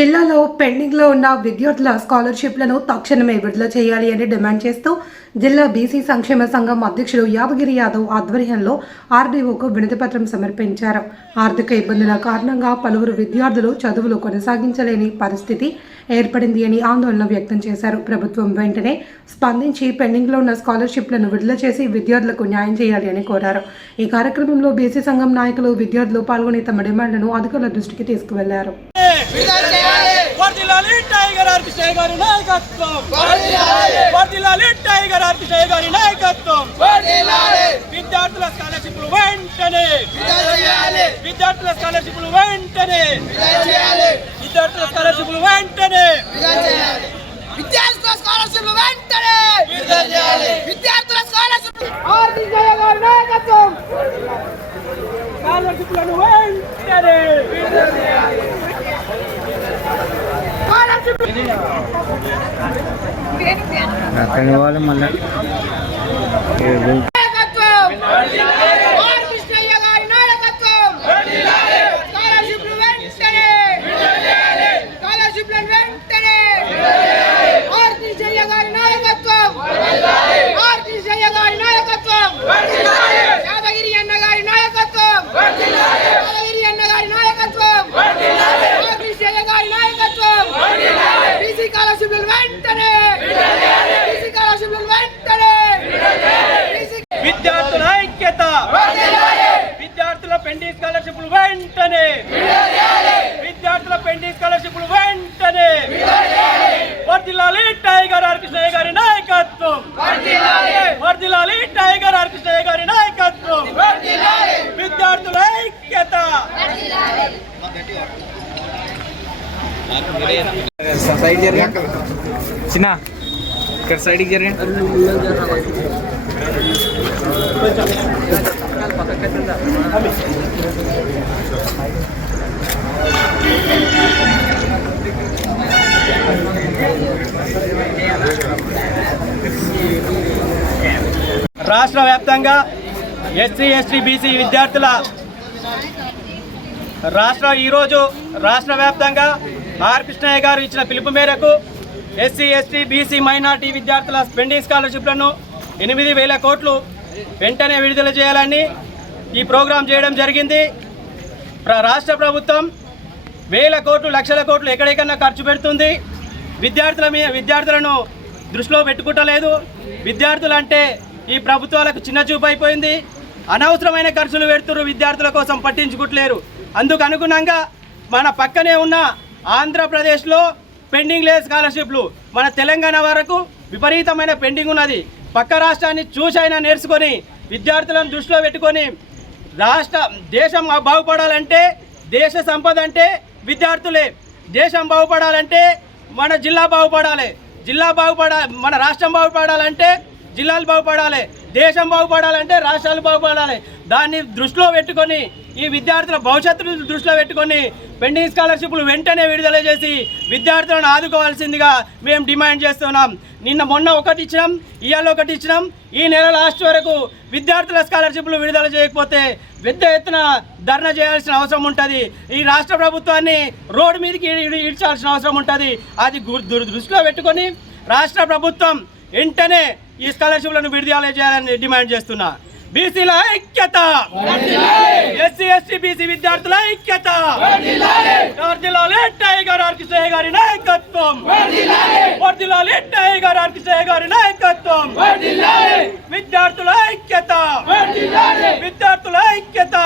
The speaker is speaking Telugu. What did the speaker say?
జిల్లాలో పెండింగ్లో ఉన్న విద్యార్థుల స్కాలర్షిప్లను తక్షణమే విడుదల చేయాలి అని డిమాండ్ చేస్తూ జిల్లా బీసీ సంక్షేమ సంఘం అధ్యక్షుడు యాదగిరి యాదవ్ ఆధ్వర్యంలో ఆర్డీఓకు వినతిపత్రం సమర్పించారు. ఆర్థిక ఇబ్బందుల కారణంగా పలువురు విద్యార్థులు చదువులు కొనసాగించలేని పరిస్థితి ఏర్పడింది అని ఆందోళన వ్యక్తం చేశారు. ప్రభుత్వం వెంటనే స్పందించి పెండింగ్లో ఉన్న స్కాలర్షిప్లను విడుదల చేసి విద్యార్థులకు న్యాయం చేయాలి అని కోరారు. ఈ కార్యక్రమంలో బీసీ సంఘం నాయకులు, విద్యార్థులు పాల్గొని తమ డిమాండ్లను అధికారుల దృష్టికి తీసుకువెళ్లారు. విద్యార్థుల స్కాలర్షిప్లు వెంటనే విద్యార్థుల స్కాలర్షిప్లు వెంటనే విద్యార్థుల స్కాలర్షిప్లు వెంటనే విద్యార్థుల స్కాలర్షిప్లు వెంటనే విద్యార్థుల స్కాలర్షిప్లు స్కాలర్షిప్లను వెంటనే అక్కడి వాళ్ళు మళ్ళీ యాదగిరి అన్న గారి నాయకత్వం, యాదగిరి అన్న గారి నాయకత్వం, శ్రీశయ్య గారి నాయకత్వం, బీసీ స్కాలర్షిప్లు వెంటనే, బీసీ స్కాలర్షిప్లు వెంటనే, విద్యార్థుల ఐక్యత, విద్యార్థుల పెండింగ్ స్కాలర్షిప్లు వెంటనే, విద్యార్థుల పెండింగ్ స్కాలర్షిప్లు వెంటనే, వర్ధిల్లాలి టైగర్ ఆర్ కృష్ణయ్య గారి నాయకత్వం, వర్ధిల్లాలి టైగర్ ఆర్ కృష్ణయ్య గారి నాయకత్వం, విద్యార్థుల ఐక్యత. చిన్న ఇక్కడ సైడ్కి జరిగింది. రాష్ట్ర వ్యాప్తంగా ఎస్సీ, ఎస్టీ, బీసీ విద్యార్థుల ఈరోజు రాష్ట్ర వ్యాప్తంగా ఆర్ కృష్ణయ్య గారు ఇచ్చిన పిలుపు మేరకు ఎస్సీ, ఎస్టీ, బీసీ, మైనార్టీ విద్యార్థుల పెండింగ్ స్కాలర్షిప్లను 8,000 కోట్లు వెంటనే విడుదల చేయాలని ఈ ప్రోగ్రాం చేయడం జరిగింది. రాష్ట్ర ప్రభుత్వం వేల కోట్లు, లక్షల కోట్లు ఎక్కడెక్కడన్నా ఖర్చు పెడుతుంది. విద్యార్థులను దృష్టిలో పెట్టుకుంటలేదు. విద్యార్థులంటే ఈ ప్రభుత్వాలకు చిన్న చూపు అయిపోయింది. అనవసరమైన ఖర్చులు పెడుతున్నారు, విద్యార్థుల కోసం పట్టించుకుంటలేరు. అందుకు అనుగుణంగా మన పక్కనే ఉన్న ఆంధ్రప్రదేశ్లో పెండింగ్ లేదు స్కాలర్షిప్లు. మన తెలంగాణ వరకు విపరీతమైన పెండింగ్ ఉన్నది. పక్క రాష్ట్రాన్ని చూసైనా నేర్చుకొని విద్యార్థులను దృష్టిలో పెట్టుకొని దేశం బాగుపడాలంటే, దేశ సంపద అంటే విద్యార్థులే. దేశం బాగుపడాలంటే మన జిల్లా బాగుపడాలి, మన రాష్ట్రం బాగుపడాలంటే జిల్లాలు బాగుపడాలి, దేశం బాగుపడాలంటే రాష్ట్రాలు బాగుపడాలి. దాన్ని దృష్టిలో పెట్టుకొని, ఈ విద్యార్థుల భవిష్యత్తును దృష్టిలో పెట్టుకొని పెండింగ్ స్కాలర్షిప్లు వెంటనే విడుదల చేసి విద్యార్థులను ఆదుకోవాల్సిందిగా మేము డిమాండ్ చేస్తున్నాం. మొన్న ఒకటి ఇచ్చినాం, ఇవాళ ఒకటి ఇచ్చినాం. ఈ నెల లాస్ట్ వరకు విద్యార్థుల స్కాలర్షిప్లు విడుదల చేయకపోతే పెద్ద ఎత్తున ధర్నా చేయాల్సిన అవసరం ఉంటుంది. ఈ రాష్ట్ర ప్రభుత్వాన్ని రోడ్డు మీదకి ఈడ్చాల్సిన అవసరం ఉంటుంది. అది దృష్టిలో పెట్టుకొని రాష్ట్ర ప్రభుత్వం వెంటనే ఈ స్కాలర్షిప్లను విడుదల చేయాలని డిమాండ్ చేస్తున్నా. బీసీల ఐక్యత, ఎస్సీ, ఎస్టీ, బీసీ విద్యార్థుల ఐక్యత, వర్ధిల్లాలి టైగర్ ఆర్ కృష్ణయ్య గారి నాయకత్వం, వర్ధిల్లాలి టైగర్ ఆర్ కృష్ణయ్య గారి నాయకత్వం, విద్యార్థుల ఐక్యత, విద్యార్థుల ఐక్యత.